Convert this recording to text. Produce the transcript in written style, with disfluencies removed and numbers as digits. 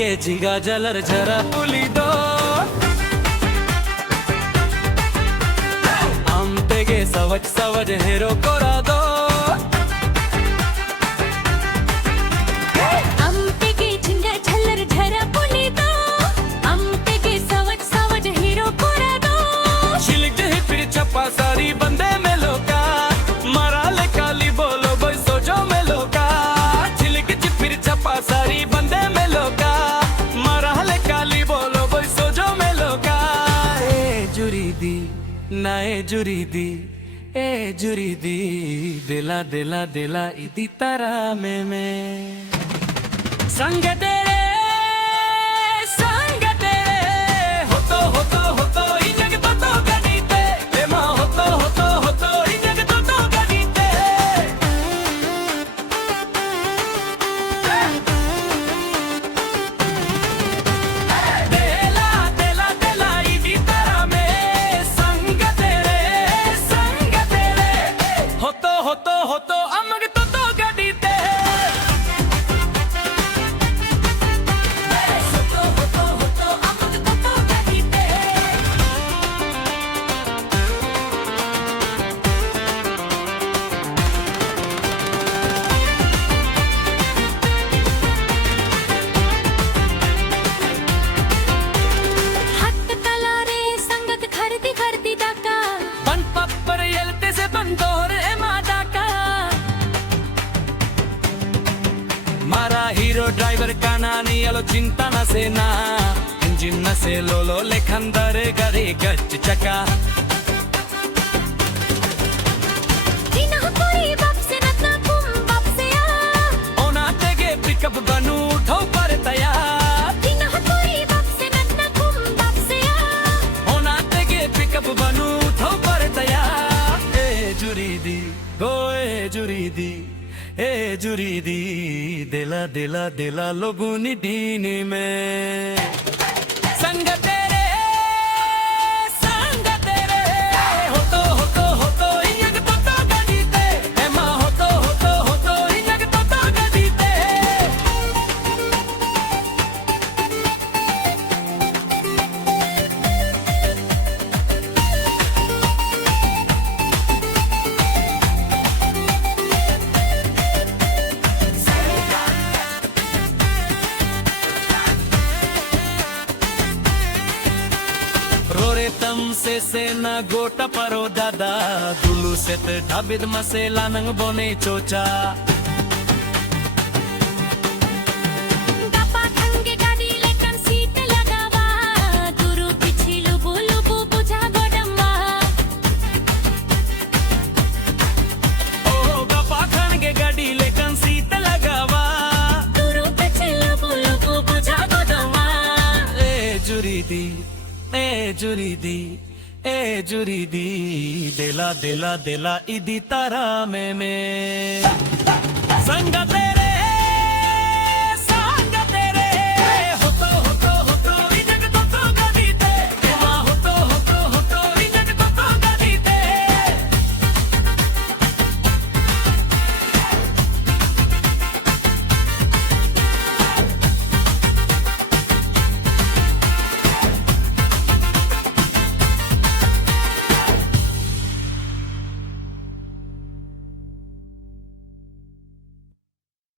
ಹಂತೆಗೆ ಜಿಗ ಜಲರ ಜರ ಪುಲಿದೋ ಹಂತೆಗೆ ಸವಜ್ ಸವಜ್ ಹೇರೋ ಕೊರಾದೋ सारी बंदे में लोका मरा ले काली बोलो भाई सोचो में लोका छिलक चिपिर छपा सारी बंदे में लोका मरा ले काली बोलो भाई सोचो में लोका ए जुरी दी ना ए जुरी दी ए जुरी दी दिला दिला दिला इदी तारा में संग तेरे मारा हीरो ड्राइवर का नानी अलो चिंता न से ना इंजिन न से लोलो लेखंदर गरे गच चका ओना तेगे पिकअप बनू उठो पर तैयार ओना तेगे पिकअप बनू उठो पर तैयार ए जुरी दी ओ ए जुरी दी ए जुरी दी दिला दिला दिला लोगों नी दीनी में संग तेरे होतो इन्हें तो गदीते एमा होतो इन्हें तो गदीते तम से न गोटा परो दादा दुलू से ढाबिद मसेला नंग बोने चोचा गपा खंगे गाड़ी लेकन सीट लगावा दुरु पिछी लुबु लुबु बुझा गोडम्मा ओ गपा खंगे गाड़ी लेकन सीट लगावा दुरु पिछी लुबु लुबु बुझा गोडम्मा ए जुरी दी ए जुरी दी ए जुरी दी दिला दिला दिला इदी तारा में संग तेरे